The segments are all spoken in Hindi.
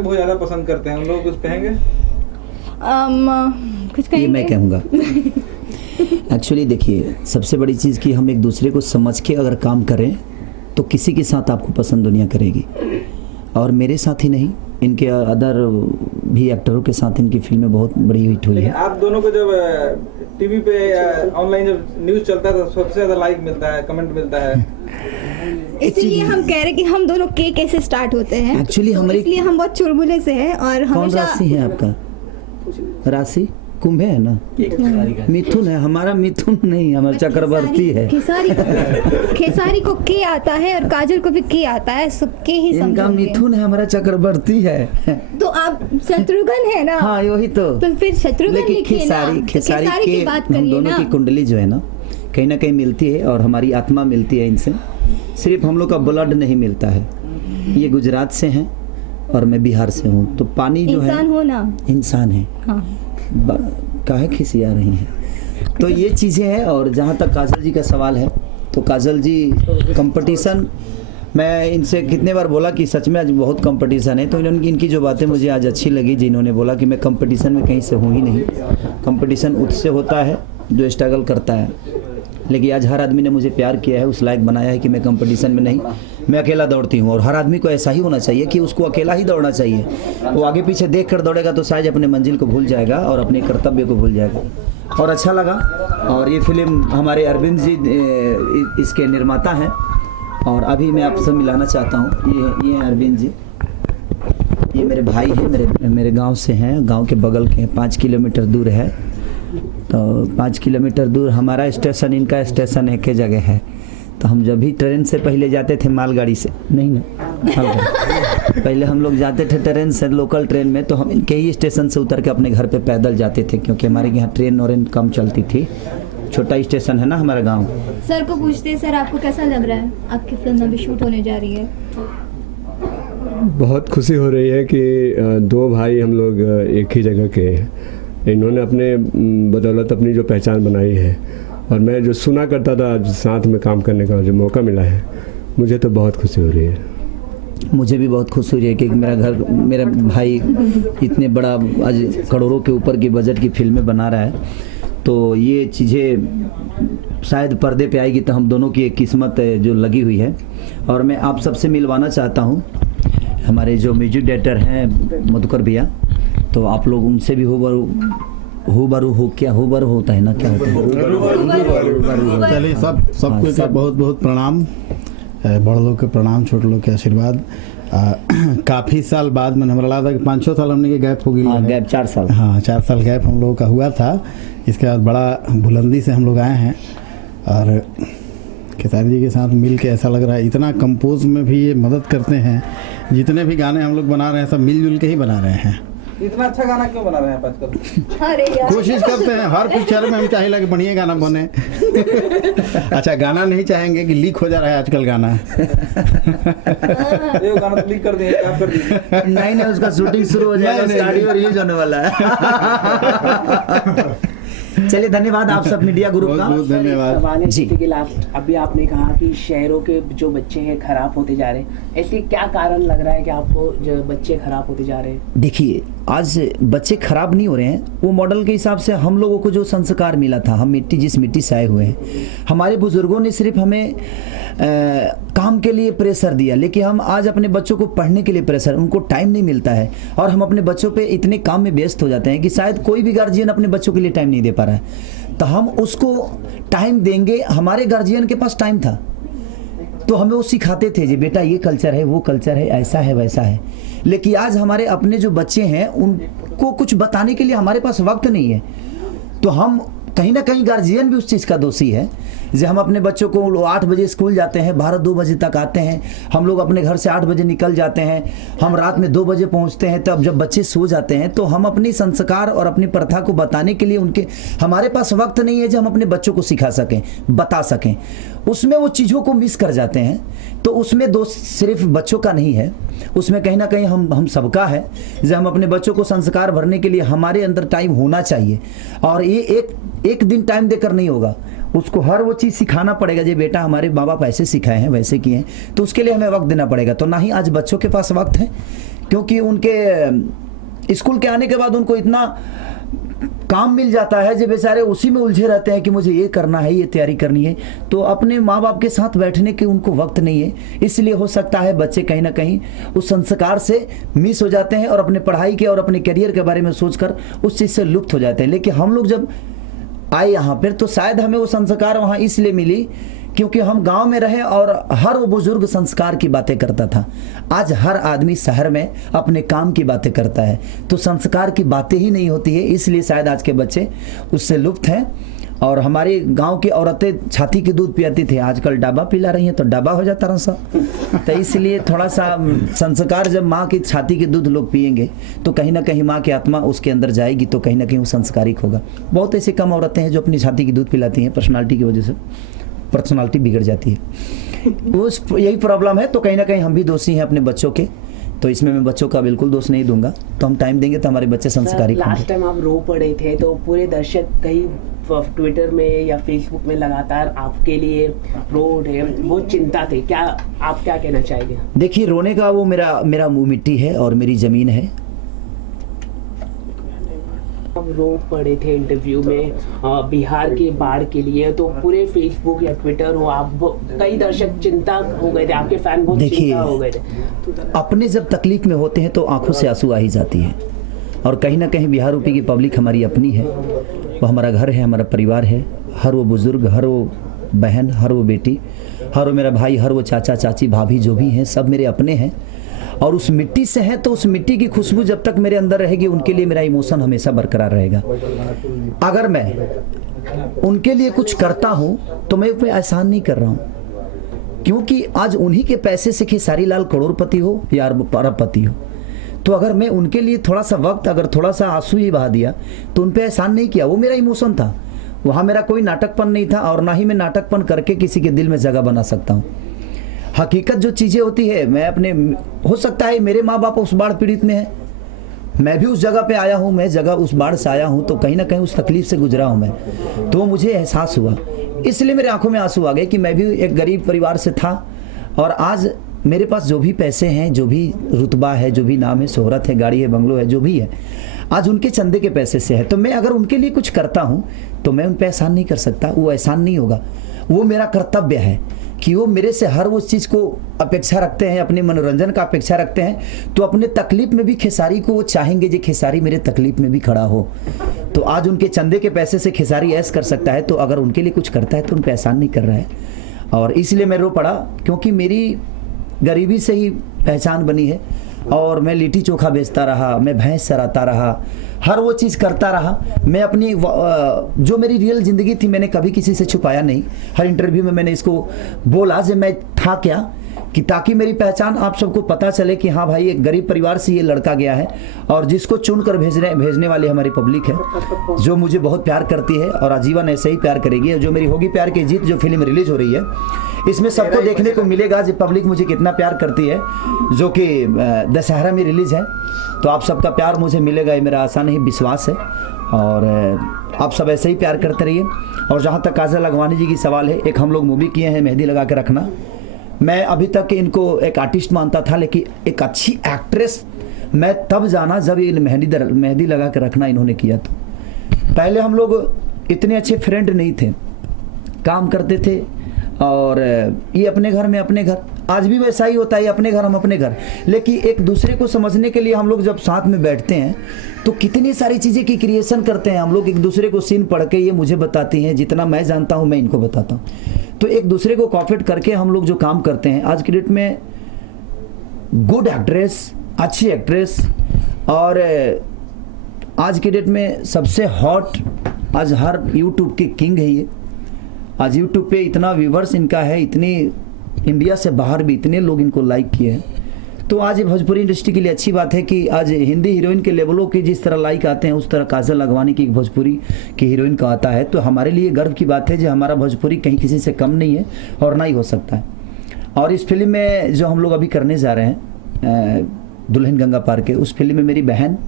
नाटक बहुत ज्यादा पसंद करते हैं, उन लोग कुछ कहेंगे? कुछ कहेंगे? ये मैं कहूँगा। एक्चुअली देखिए, सबसे बड़ी चीज़ कि हम एक दूसरे को समझ के अगर काम करें तो किसी के साथ आपको पसंद दुनिया करेगी। और मेरे साथ ही नहीं, इनके अदर भी एक्टरों के साथ इनकी फिल्में बहुत बड़ी हिट हुई है। आप दोनों को जब टीवी पे ऑनलाइन जब न्यूज़ चलता है तो सबसे ज़्यादा लाइक मिलता है, कमेंट मिलता है। इसलिए हम कह रहे हैं कि हम दोनों के कैसे स्टार्ट होते हैं। एक्चुअली तो हमारी, इसलिए हम बहुत चुलबुले से हैं और कौन हमेशा राशि है आपका? राशि कुंभ है ना? मिथुन है। हमारा मिथुन नहीं, हमारा चक्रवर्ती है। खेसारी को के आता है और काजल को भी के आता है, सबके ही इनका मिथुन है, हमारा चक्रवर्ती है। तो आप शत्रुघ्न है ना? हाँ वही तो फिर शत्रुघ्न लिखिए ना। खेसारी की के बात हम करिए दोनों ना। की कुंडली जो है ना कहीं ना कहीं मिलती है और हमारी आत्मा मिलती है इनसे। सिर्फ हम लोग का ब्लड नहीं मिलता है। ये गुजरात से हैं और मैं बिहार से हूँ, तो पानी जो है इंसान हो ना, इंसान है। हाँ। काहे खिसिया रही हैं? तो ये चीज़ें हैं। और जहाँ तक काजल जी का सवाल है, तो काजल जी कंपटीशन, मैं इनसे कितने बार बोला कि सच में आज बहुत कंपटीशन है, तो इनकी जो बातें मुझे आज अच्छी लगी, जिन्होंने बोला कि मैं कंपटीशन में कहीं से हूँ ही नहीं। कंपटीशन उससे होता है जो स्ट्रगल करता है, लेकिन आज हर आदमी ने मुझे प्यार किया है, उस लायक बनाया है कि मैं कंपटीशन में नहीं, मैं अकेला दौड़ती हूँ। और हर आदमी को ऐसा ही होना चाहिए कि उसको अकेला ही दौड़ना चाहिए। वो आगे पीछे देख कर दौड़ेगा तो शायद अपने मंजिल को भूल जाएगा और अपने कर्तव्य को भूल जाएगा। और अच्छा लगा। और ये फिल्म हमारे अरविंद जी इसके निर्माता हैं। और अभी मैं आपसे मिलाना चाहता हूँ, ये हैं अरविंद जी, ये मेरे भाई हैं, मेरे गाँव से हैं, गाँव के बगल के, 5 किलोमीटर दूर है। तो 5 किलोमीटर दूर हमारा स्टेशन, इनका स्टेशन एक ही जगह है। तो हम जब भी ट्रेन से पहले जाते थे, मालगाड़ी से नहीं ना, पहले हम लोग जाते थे ट्रेन से, लोकल ट्रेन में, तो हम इनके ही स्टेशन से उतर के अपने घर पे पैदल जाते थे, क्योंकि हमारे यहाँ ट्रेन और कम चलती थी। छोटा स्टेशन है ना हमारा गाँव। सर को पूछते हैं, सर आपको कैसा लग रहा है, आपकी फिल्म अभी शूट होने जा रही है? बहुत खुशी हो रही है कि 2 भाई हम लोग एक ही जगह के हैं। इन्होंने अपने बदौलत अपनी जो पहचान बनाई है, और मैं जो सुना करता था, आज साथ में काम करने का जो मौका मिला है, मुझे तो बहुत खुशी हो रही है। मुझे भी बहुत खुशी हो रही है कि मेरा भाई इतने बड़ा आज करोड़ों के ऊपर की बजट की फिल्में बना रहा है। तो ये चीज़ें शायद पर्दे पे आएगी तो हम दोनों की एक किस्मत जो लगी हुई है। और मैं आप सबसे मिलवाना चाहता हूँ हमारे जो म्यूजिक डायरेक्टर हैं मधुकर भैया, तो आप लोग उनसे भी होबारू होता है ना, क्या होता है? चलिए सबको बहुत बहुत प्रणाम, बड़ लोग के प्रणाम, छोटे लोग के आशीर्वाद। काफ़ी साल बाद मैंने हमारा लगा था कि 5-6 साल हमने के गैप हो गई। हाँ, गैप 4 साल। हाँ, 4 साल गैप हम लोगों का हुआ था। इसके बाद बड़ा बुलंदी से हम लोग आए हैं। और खेसारी जी के साथ मिल के ऐसा लग रहा है, इतना कंपोज में भी ये मदद करते हैं। जितने भी गाने हम लोग बना रहे हैं सब मिलजुल के ही बना रहे हैं। इतना अच्छा गाना क्यों बना रहे हैं आजकल? अरे यार, कोशिश करते हैं हर पिक्चर में, हम चाहिए कि बढ़िया गाना बने। अच्छा, गाना नहीं चाहेंगे कि लीक हो जा रहा है आजकल गाना। ये गाना तो लीक कर दिए, आप कर दीजिए। नहीं, उसका शूटिंग शुरू हो जाएगा, स्टूडियो रिलीज होने वाला है। चलिए, धन्यवाद आप सब मीडिया ग्रुप का। बहुत धन्यवाद जी। के खिलाफ अभी आपने कहा कि शहरों के जो बच्चे हैं खराब होते जा रहे हैं, ऐसे क्या कारण लग रहा है कि आपको जो बच्चे खराब होते जा रहे हैं? देखिए, आज बच्चे खराब नहीं हो रहे हैं, वो मॉडल के हिसाब से हम लोगों को जो संस्कार मिला था, हम जिस मिट्टी से आए हुए हैं, हमारे बुजुर्गों ने सिर्फ हमें काम के लिए प्रेशर दिया, लेकिन हम आज अपने बच्चों को पढ़ने के लिए प्रेशर, उनको टाइम नहीं मिलता है। और हम अपने बच्चों पे इतने काम में व्यस्त हो जाते हैं कि शायद कोई भी गार्जियन अपने बच्चों के लिए टाइम नहीं दे पा रहा है। तो हम उसको टाइम देंगे, हमारे गार्जियन के पास टाइम था तो हमें वो सिखाते थे जी बेटा ये कल्चर है, वो कल्चर है, ऐसा है वैसा है। लेकिन आज हमारे अपने जो बच्चे हैं उनको कुछ बताने के लिए हमारे पास वक्त नहीं है। तो हम कहीं ना कहीं गार्जियन भी उस चीज़ का दोषी है। जैसे हम अपने बच्चों को 8 बजे स्कूल जाते हैं, 12-2 बजे तक आते हैं, हम लोग अपने घर से 8 बजे निकल जाते हैं, हम रात में 2 बजे पहुंचते हैं। तब जब बच्चे सो जाते हैं तो हम अपनी संस्कार और अपनी प्रथा को बताने के लिए हमारे पास वक्त नहीं है जो हम अपने बच्चों को सिखा सकें, बता सकें। उसमें वो चीज़ों को मिस कर जाते हैं। तो उसमें दोष सिर्फ बच्चों का नहीं है, उसमें कहीं ना कहीं हम सबका है। जैसे हम अपने बच्चों को संस्कार भरने के लिए हमारे अंदर टाइम होना चाहिए, और ये एक दिन टाइम देकर नहीं होगा, उसको हर वो चीज़ सिखाना पड़ेगा। जो बेटा हमारे माँ बाप ऐसे सिखाए हैं, वैसे किए हैं, तो उसके लिए हमें वक्त देना पड़ेगा। तो ना ही आज बच्चों के पास वक्त है क्योंकि उनके स्कूल के आने के बाद उनको इतना काम मिल जाता है जो बेचारे उसी में उलझे रहते हैं कि मुझे ये करना है, ये तैयारी करनी है, तो अपने माँ बाप के साथ बैठने के उनको वक्त नहीं है। इसलिए हो सकता है बच्चे कहीं ना कहीं उस संस्कार से मिस हो जाते हैं और अपने पढ़ाई के और अपने करियर के बारे में सोचकर उस चीज़ से लुप्त हो जाते हैं। लेकिन हम लोग जब आए यहाँ पर तो शायद हमें वो संस्कार वहाँ इसलिए मिली क्योंकि हम गांव में रहे और हर वो बुजुर्ग संस्कार की बातें करता था। आज हर आदमी शहर में अपने काम की बातें करता है, तो संस्कार की बातें ही नहीं होती है, इसलिए शायद आज के बच्चे उससे लुप्त हैं। और हमारे गांव की औरतें छाती की दूध पियाती थी, आजकल डाबा पिला रही हैं, तो डाबा हो जाता रहा। तो इसलिए थोड़ा सा संस्कार, जब माँ की छाती के दूध लोग पिएंगे तो कहीं ना कहीं माँ की आत्मा उसके अंदर जाएगी, तो कहीं ना कहीं वो संस्कारिक होगा। बहुत ऐसी कम औरतें हैं जो अपनी छाती की दूध पिलाती हैं, पर्सनालिटी की वजह से पर्सनालिटी बिगड़ जाती है। उस यही प्रॉब्लम है, तो कहीं ना कहीं हम भी दोषी हैं अपने बच्चों के, तो इसमें मैं बच्चों का बिल्कुल दोष नहीं दूंगा। तो हम टाइम देंगे तो हमारे बच्चे संस्कारिक होंगे। लास्ट टाइम आप रो पड़े थे तो पूरे दर्शक कहीं ट्विटर में या फेसबुक में लगातार आपके लिए रो रहे, बहुत चिंता थे, क्या आप क्या कहना चाहेंगे? देखिए, रोने का वो मेरा मुँह मिट्टी है और मेरी ज़मीन है। आप रो पड़े थे इंटरव्यू में बिहार के बाढ़ के लिए, तो पूरे फेसबुक या ट्विटर हो आप कई दर्शक चिंता हो गए थे, आपके फैन बहुत चिंता हो गए थे। अपने जब तकलीफ में होते हैं तो आंखों से आंसू आ ही जाती है, और कहीं ना कहीं बिहार यूपी की पब्लिक हमारी अपनी है, वो हमारा घर है, हमारा परिवार है। हर वो बुजुर्ग, हर वो बहन, हर वो बेटी, हर वो मेरा भाई, हर वो चाचा चाची भाभी जो भी हैं, सब मेरे अपने हैं और उस मिट्टी से हैं। तो उस मिट्टी की खुशबू जब तक मेरे अंदर रहेगी, उनके लिए मेरा इमोशन हमेशा बरकरार रहेगा। अगर मैं उनके लिए कुछ करता हूं तो मैं उसमें एहसान नहीं कर रहा हूं, क्योंकि आज उन्हीं के पैसे से खेसारी लाल करोड़पति हो या अरबपति हो, तो अगर मैं उनके लिए थोड़ा सा वक्त, अगर थोड़ा सा आंसू ही बहा दिया तो उन पे एहसान नहीं किया। वो मेरा इमोशन था, वहाँ मेरा कोई नाटकपन नहीं था, और ना ही मैं नाटकपन करके किसी के दिल में जगह बना सकता हूँ। हकीकत जो चीज़ें होती है, मैं अपने, हो सकता है मेरे माँ बाप उस बाढ़ पीड़ित में है, मैं भी उस जगह पे आया हूँ, मैं जगह उस बाढ़ से आया हूँ, तो कहीं ना कहीं उस तकलीफ से गुजरा हूँ मैं, तो मुझे एहसास हुआ, इसलिए मेरे आंखों में आंसू आ गए कि मैं भी एक गरीब परिवार से था, और आज मेरे पास जो भी पैसे हैं, जो भी रुतबा है, जो भी नाम है, शोहरत है, गाड़ी है, बंगलो है, जो भी है, आज उनके चंदे के पैसे से है। तो मैं अगर उनके लिए कुछ करता हूँ तो मैं उन पर एहसान नहीं कर सकता, वो एहसान नहीं होगा, वो मेरा कर्तव्य है कि वो मेरे से हर वो चीज़ को अपेक्षा रखते हैं, अपने मनोरंजन का अपेक्षा रखते हैं, तो अपने तकलीफ में भी खेसारी को वो चाहेंगे जो खेसारी मेरे तकलीफ में भी खड़ा हो। तो आज उनके चंदे के पैसे से खेसारी ऐश कर सकता है, तो अगर उनके लिए कुछ करता है तो उन पर एहसान नहीं कर रहा है। और इसलिए मैं रो पड़ा, क्योंकि मेरी गरीबी से ही पहचान बनी है, और मैं लिट्टी चोखा बेचता रहा, मैं भैंस चराता रहा, हर वो चीज़ करता रहा। मैं अपनी जो मेरी रियल ज़िंदगी थी मैंने कभी किसी से छुपाया नहीं। हर इंटरव्यू में मैंने इसको बोला कि मैं था क्या, कि ताकि मेरी पहचान आप सबको पता चले कि हाँ भाई, एक गरीब परिवार से ये लड़का गया है, और जिसको चुनकर भेजने वाली हमारी पब्लिक है, जो मुझे बहुत प्यार करती है और आजीवन ऐसे ही प्यार करेगी। जो मेरी होगी प्यार की जीत जो फिल्म रिलीज हो रही है, इसमें सबको देखने को मिलेगा जो पब्लिक मुझे कितना प्यार करती है, जो कि दशहरा में रिलीज है। तो आप सबका प्यार मुझे मिलेगा, ये मेरा आसान ही विश्वास है, और आप सब ऐसे ही प्यार करते रहिए। और जहाँ तक काजल अगवानी जी की सवाल है, एक हम लोग मूवी किए हैं मेहंदी लगा के रखना। मैं अभी तक इनको एक आर्टिस्ट मानता था, लेकिन एक अच्छी एक्ट्रेस मैं तब जाना जब ये मेहंदी लगा के रखना इन्होंने किया। तो पहले हम लोग इतने अच्छे फ्रेंड नहीं थे, काम करते थे, और ये अपने घर में अपने घर, आज भी वैसा ही होता है, अपने घर हम अपने घर। लेकिन एक दूसरे को समझने के लिए हम लोग जब साथ में बैठते हैं तो कितनी सारी चीज़ें की क्रिएशन करते हैं हम लोग। एक दूसरे को सीन पढ़ के ये मुझे बताती हैं, जितना मैं जानता हूँ मैं इनको बताता हूँ। तो एक दूसरे को कॉपरेट करके हम लोग जो काम करते हैं, आज की डेट में गुड एक्ट्रेस, अच्छी एक्ट्रेस, और आज की डेट में सबसे हॉट, आज हर यूट्यूब के किंग है ये। आज यूट्यूब पे इतना व्यूवर्स इनका है, इतनी इंडिया से बाहर भी इतने लोग इनको लाइक किए हैं। तो आज ये भोजपुरी इंडस्ट्री के लिए अच्छी बात है कि आज हिंदी हीरोइन के लेवलों के जिस तरह लाइक आते हैं, उस तरह काजल अगवानी की भोजपुरी की हीरोइन का आता है। तो हमारे लिए गर्व की बात है जो हमारा भोजपुरी कहीं किसी से कम नहीं है और ना ही हो सकता है। और इस फिल्म में जो हम लोग अभी करने जा रहे हैं, दुल्हन गंगा पार के, उस फिल्म में मेरी बहन,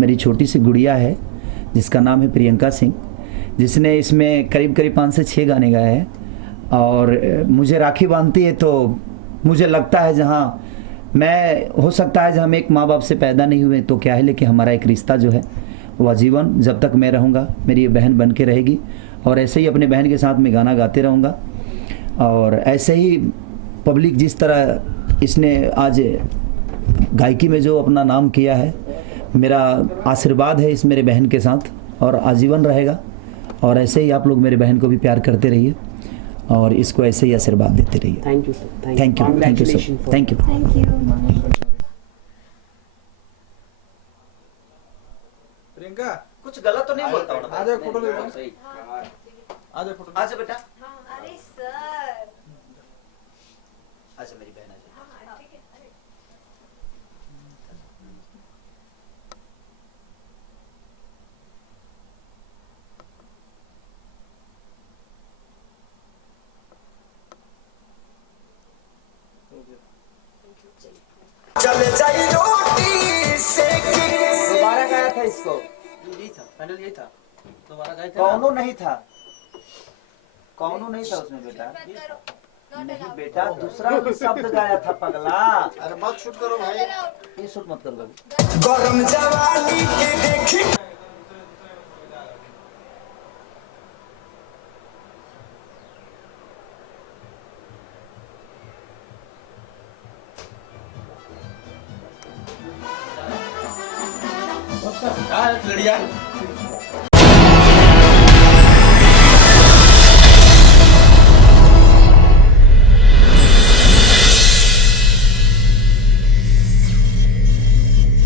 मेरी छोटी सी गुड़िया है जिसका नाम है प्रियंका सिंह, जिसने इसमें करीब 5 से 6 गाने गाए हैं। और मुझे राखी बांधती है तो मुझे लगता है जहाँ मैं हो सकता है जब हम एक माँ बाप से पैदा नहीं हुए तो क्या है, लेकिन हमारा एक रिश्ता जो है वो आजीवन जब तक मैं रहूँगा मेरी ये बहन बन के रहेगी, और ऐसे ही अपने बहन के साथ में गाना गाते रहूँगा। और ऐसे ही पब्लिक जिस तरह इसने आज गायकी में जो अपना नाम किया है, मेरा आशीर्वाद है इस मेरे बहन के साथ और आजीवन रहेगा। और ऐसे ही आप लोग मेरे बहन को भी प्यार करते रहिए और इसको ऐसे ही आशीर्वाद देते रहिए। Thank you sir, thank you, thank you sir, thank you. Thank you. Priyanka कुछ गलत तो नहीं बोलता हूँ? आ जाओ फोटो ले लो। आ जाओ फोटो। आजा बेटा, अरे सर आजा मेरी बहन आजा। दोबारा गाया था इसको, यही था, फाइनल यही था, दोबारा गए थे। कौनो नहीं था, कौनो नहीं था उसमें बेटा। नहीं बेटा, दूसरा शब्द गाया था पगला। अरे मत शूट करो भाई। ये शूट मत करो बाबू। गरम जवानी के देखी लड़िया